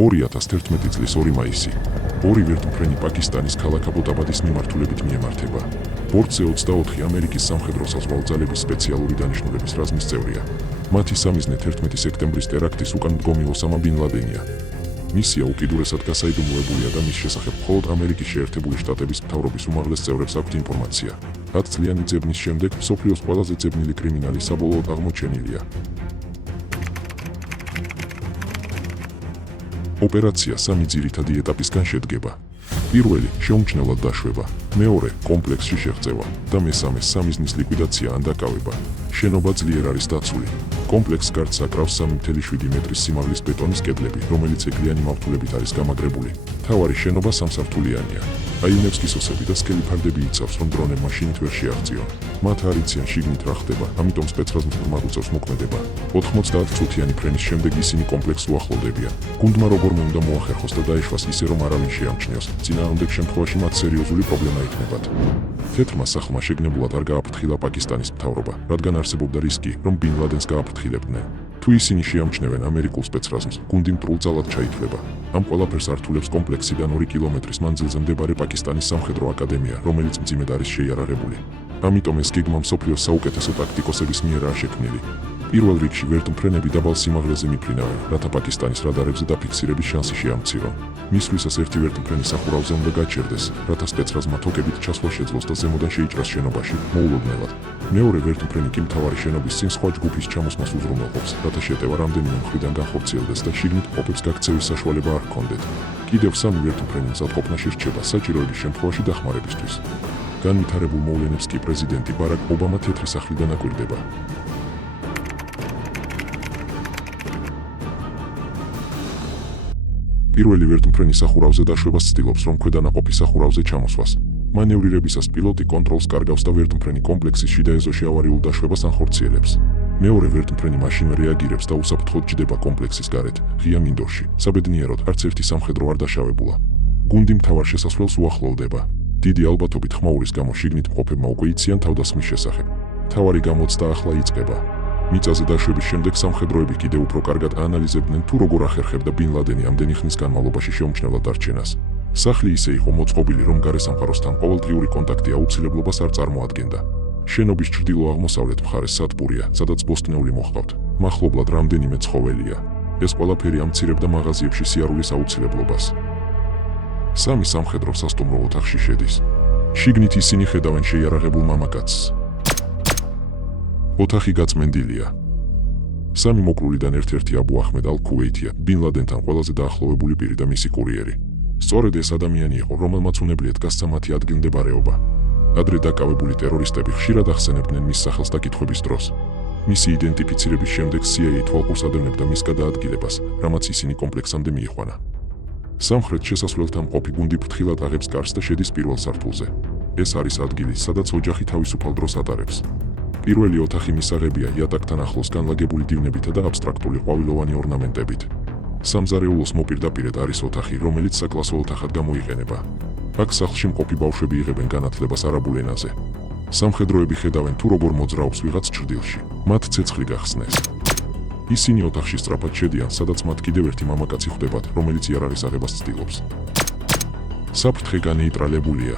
2011 წლის 2 მაისი. ორი ვერტმფრენი პაკისტანის ქალაქ აბოტაბადის მიმართულებით მიემართება. ბორტზე 24 ამერიკის სამხედრო-საზღვაო ძალების სპეციალური დანიშნულების რაზმის წევრია. მათი სამიზნე 11 სექტემბრის ტერაქტის უკან მდგომი ოსამა ბინ ლადენია. მისია უკიდურესად გასაიდუმლოებულია და მის შესახებ მხოლოდ ამერიკის შეერთებული შტატების მთავრობის უმაღლეს წევრებს აქვთ ინფორმაცია. 10 წლიანი ძებნის შემდეგ მსოფლიოს ყველაზე ძებნილი კრიმინალი საბოლოოდ აღმოჩენილია. ოპერაცია სამი ძირითადი ეტაპისგან შედგება. პირველი შეუმჩნევლად დაშვება, მეორე კომპლექსში შეღწევა და მესამე სამიზნის ლიკვიდაცია ან დაკავება. შენობა ძლიერ არის დაცული. კომპლექსს გარს აკრავს 3.7 მეტრის სიმაღლის ბეტონის კედლები, რომელიც ეკლიანი მავთულებით არის გამაგრებული. მთავარი შენობა სამსართულიანია. აილნევსკის ოსები და სქელი ფარდები იცავს, რომ დრონებმა შინით ვერ შეაღწიონ. მათ არ იციან შიგნით რა ხდება, ამიტომ სპეცრაზმმა უწევს მოქმედება. 90 წუთიანი ფრენის შემდეგ ისინი კომპლექსს უახლოვდებიან. გუნდმა როგორმე უნდა მოახერხოს და დაეშვას ისე, რომ არავინ შეამჩნიოს. წინააღმდეგ შემთხვევაში მათ სერიოზული პრობლემა იქნებათ. თეთრმა სახლმა შეგნებულად არ გააფრთხილა პაკისტანის მთავრობა, რადგან არსებობდა რისკი, რომ ბინ ლადენს გააფრთხილებდნენ. თუ ისინი შეამჩნევენ ამერიკულ სპეცრაზმს, გუნდი მტრულ-ძალად ჩაითვლება. ამ ყველაფერს ართულებს კომპლექსიდან 2 კილომეტრის მანძილზე მდებარე პაკისტანის სამხედრო აკადემია, რომელიც მძიმედ არის შეიარაღებული. ამიტომ ეს გეგმა მსოფლიოს საუკეთესო ტაქტიკოსების მიერაა შექმნილი. პირველ რიგში ვერტმფრენები დაბალ სიმაღლეზე მიფრინავენ, რათა პაკისტანის რადარებზე დაფიქსირების შანსი შეამცირონ. მისვლისას ერთი ვერტმფრენი სახურავზე უნდა გაჩერდეს, რათა სპეცრაზმმა თოკებით ჩასვლა შეძლოს და ზემოდან შეიჭრას შენობაში, მოულოდნელად. მეორე ვერტმფრენი კი მთავარი შენობის წინ სხვა ჯგუფის ჩამოსმას უზრუნველყოფს, რათა შეტევა რამდენიმე მხრიდან განხორციელდეს და შიგნით ყოფებს გაქცევის საშუალება არ ჰქონდეთ. კიდევ სამი ვერტმფრენი მზადყოფნაში რჩება საჭიროების შემთხვევაში დახმარებისთვის. განვითარებულ მოვლენებს კი პრეზიდენტი ბარაკ ობამა თეთრი სახლიდან აკვირდება. პირველი ვერტმფრენი სახურავზე დაშვებას ცდილობს, რომ ქვედანაყოფი სახურავზე ჩამოსვას. მანევრირებისას პილოტი კონტროლს კარგავს და ვერტმფრენი კომპლექსის შიდა ეზოში ავარიულ დაშვებას ანხორციელებს. მეორე ვერტმფრენი მაშინვე რეაგირებს და უსაფრთხოდ ჯდება კომპლექსის გარეთ, ღია მინდორში. საბედნიეროდ, არც ერთი სამხედრო არ დაშავებულა. გუნდი მთავარ შესასვლელს უახლოვდება. დიდი ალბათობით ხმაურის გამო შიგნით მყოფებმა უკვე იციან თავდასხმის შესახებ. მთავარი გამოცდა ახლა იწყება. მიწაზე დაშვების შემდეგ სამხედროები კიდევ უფრო კარგად აანალიზებდნენ, თუ როგორ ახერხებდა ბინ ლადენი ამდენი ხნის განმავლობაში შეუმჩნევლად დარჩენას. სახლი ისე იყო მოწყობილი, რომ გარესამყაროსთან ყოველდღიური კონტაქტი აუცილებლობას არ წარმოადგენდა. შენობის ჩრდილო-აღმოსავლეთ მხარეს სადგურია, სადაც ბოსტნეული მოჰყავთ. მახლობლად რამდენიმე ცხოველია. ეს ყველაფერი ამცირებდა მაღაზიებში სიარულის აუცილებლობას. სამი სამხედრო სასტუმრო ოთახში შედის. შიგნით ისინი ხედავენ შეიარაღებულ მამაკაცს. ოთახი გაწმენდილია. სამი მოკლულიდან ერთ-ერთი აბუ აჰმედ ალ-ქუვეითია, ბინ ლადენთან ყველაზე დაახლოვებული პირი და მისი კურიერი. სწორედ ეს ადამიანი იყო, რომელმაც უნებლიეთ გასცა მათი ადგილმდებარეობა. ადრე დაკავებული ტერორისტები ხშირად ახსენებდნენ მის სახელს დაკითხვების დროს. მისი იდენტიფიცირების შემდეგ CIA თვალყურს ადევნებდა მის გადაადგილებას, რამაც ისინი კომპლექსამდე მიიყვანა. სამხრეთ შესასვლელთან მყოფი გუნდი ფრთხილად აღებს კარს და შედის პირველ სართულზე. ეს არის ადგილი, სადაც ოჯახი თავისუფალ დროს ატარებს. პირველი ოთახი მისაღებია იატაკთან ახლოს განლაგებული დივნებითა და აბსტრაქტული ყვავილოვანი ორნამენტებით. სამზარეულოს მოპირდაპირედ არის ოთახი, რომელიც საკლასო ოთახად გამოიყენება. აქ სახლში მყოფი ბავშვები იღებენ განათლებას არაბულ ენაზე. სამხედროები ხედავენ, თუ როგორ მოძრაობს ვიღაც ჭრდილში. მათ ცეცხლი გახსნეს. ისინი ოთახში სწრაფად შედიან, სადაც მათ კიდევ ერთი მამაკაცი ხვდებათ, რომელიც იარაღის აღებას ცდილობს. საფრთხე განეიტრალებულია.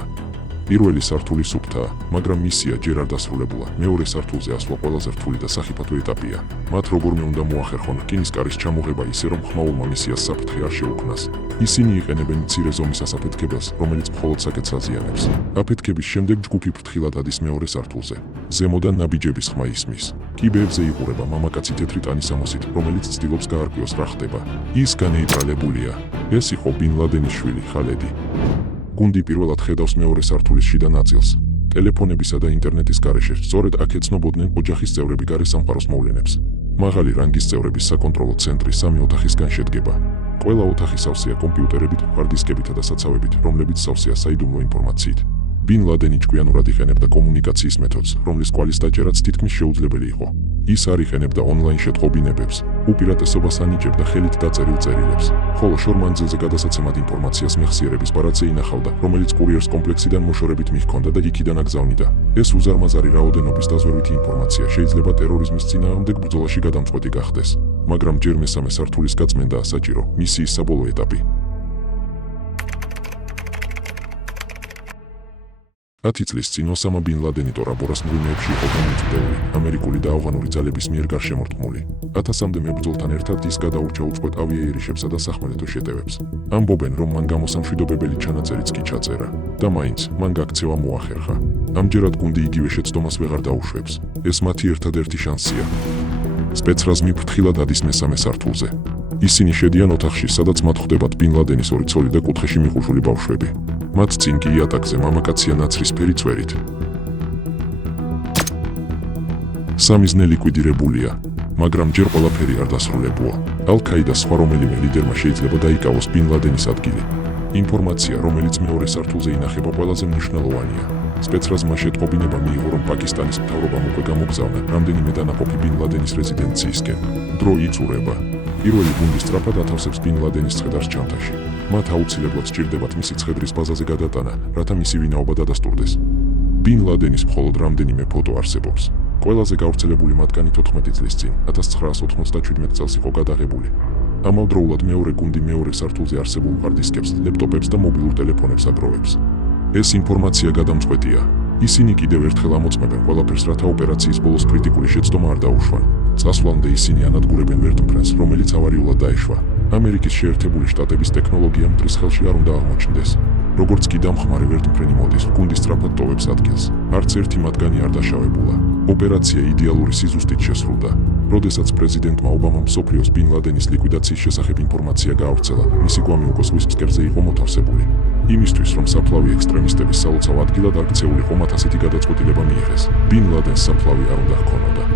პირველი სართული სუფთაა, მაგრამ მისია ჯერ არ დასრულებულა. მეორე სართულზე ასვლა ყველაზე რთული და სახიფათო ეტაპია. მათ როგორმე უნდა მოახერხონ რკინის კარის ჩამოღება ისე, რომ ხმაურმა მისიას საფრთხე არ შეუქმნას. ისინი იყენებენ მცირე ზომის ასაფეთქებელს, რომელიც მხოლოდ საკეთს აზიანებს. აფეთქების შემდეგ ჯგუფი ფრთხილად ადის მეორე სართულზე. ზემოდან ნაბიჯების ხმა ისმის. კიბეებზე იყურება მამაკაცი თეთრი ტანისამოსით, რომელიც ცდილობს გაარკვიოს რა ხდება. ის განეიტრალებულია. ეს იყო ბინ ლადენის შვილი, ხალედი. გუნდი პირველად ხედავს მეორე სართულის შიდა ნაწილს. ტელეფონებისა და ინტერნეტის გარეშე სწორედ აქ ეცნობოდნენ ოჯახის წევრები გარესამყაროს მოვლენებს. მაღალი რანგის წევრების საკონტროლო ცენტრი სამი ოთახისგან შედგება. ყველა ოთახი სავსეა კომპიუტერებით, ჰარდ-დისკებითა და საცავებით, რომლებიც სავსეა საიდუმლო ინფორმაციით. ბინ ლადენი ჭკვიანურად იყენებდა კომუნიკაციის მეთოდს, რომლის კვალის დაჭერაც თითქმის შეუძლებელი იყო. ის არ იყენებდა ონლაინ შეტყობინებებს, უპირატესობას ანიჭებდა ხელით დაწერილ წერილებს, ხოლო შორ მანძილზე გადასაცემად ინფორმაციას მეხსიერების ბარათზე ინახავდა, რომელიც კურიერს კომპლექსიდან მოშორებით მიჰქონდა და იქიდან აგზავნიდა. ეს უზარმაზარი რაოდენობის დაზვერვითი ინფორმაცია შეიძლება ტერორიზმის წინააღმდეგ ბრძოლაში გადამწყვეტი გახდეს. მაგრამ ჯერ მესამე სართულის გაწმენდაა საჭირო, მისიის საბოლოო ეტაპი. 10 წლის წინ ოსამა ბინ ლადენი ტორაბორას მღვიმეებში იყო გამოცდილი ამერიკული და ავღანური ძალების მიერ გარშემორტყმული. 1000-მდე მებრძოლთან ერთად ის გადაურჩა უწყვეტ ავიაერიშებსა და სახმელეთო შეტევებს. ამბობენ, რომ მან გამოსამშვიდობებელი ჩანაწერიც კი ჩაწერა და მაინც მან გაქცევა მოახერხა. ამჯერად გუნდი იგივე შეცდომას ვეღარ დაუშვებს. ეს მათი ერთადერთი შანსია. სპეცრაზმი ფრთხილად ადის მესამე სართულზე. ისინი შედიან ოთახში, სადაც მათ ხვდებათ ბინ ლადენის ორი ცოლი და კუთხეში მიყუშული ბავშვები. მათ წინ კი იატაკზე მამაკაცია ნაცრისფერი წვერით. სამიზნე ლიკვიდირებულია, მაგრამ ჯერ ყველაფერი არ დასრულებულა. ალ-ქაიდას სხვა რომელიმე ლიდერმა შეიძლება დაიკავოს ბინ ლადენის ადგილი. ინფორმაცია, რომელიც მეორე სართულზე ინახება, ყველაზე მნიშვნელოვანია. სპეცრაზმა შეტყობინება მიიღო, რომ პაკისტანის მთავრობამ უკვე გამოგზავნა რამდენიმე დანაყოფი ბინ ლადენის რეზიდენციისკენ. დრო იწურება. პირველი გუნდი სწრაფად ათავსებს ბინ ლადენის ცხედარს ჩანთაში. მათ აუცილებლად სჭირდებათ მისი ცხედრის ბაზაზე გადატანა, რათა მისი ვინაობა დადასტურდეს. ბინ ლადენის მხოლოდ რამდენიმე ფოტო არსებობს. ყველაზე გავრცელებული მათგანი 14 წლის წინ, 1997 წელს იყო გადაღებული. ამავდროულად მეორე გუნდი მეორე სართულზე არსებულ ჰარდ-დისკებს, ლეპტოპებს და მობილურ ტელეფონებს აგროვებს. ეს ინფორმაცია გადამწყვეტია. ისინი კიდევ ერთხელ ამოწმებენ ყველაფერს, რათა ოპერაციის ბოლოს კრიტიკული შეცდომა არ დაუშვან. წასვლამდე ისინი ანადგურებენ ვერტმფრენს, რომელიც ავარიულად დაეშვა. ამერიკის შეერთებული შტატების ტექნოლოგია მტრის ხელში არ უნდა აღმოჩნდეს. როგორც კი დამხმარე ვერტმფრენი მოდის, გუნდი სწრაფად ტოვებს ადგილს. არც ერთი მათგანი არ დაშავებულა. ოპერაცია იდეალური სიზუსტით შესრულდა. როდესაც პრეზიდენტმა ობამამ მსოფლიოს ბინ ლადენის ლიკვიდაციის შესახებ ინფორმაცია გაავრცელა, მისი გვამი უკვე ზღვის ფსკერზე იყო მოთავსებული. იმისთვის, რომ საფლავი ექსტრემისტების სალოცავ ადგილად არ ქცეულიყო, მათ ასეთი გადაწყვეტილება მიიღეს. ბინ ლადენს საფლავი არ უნდა ჰქონოდა.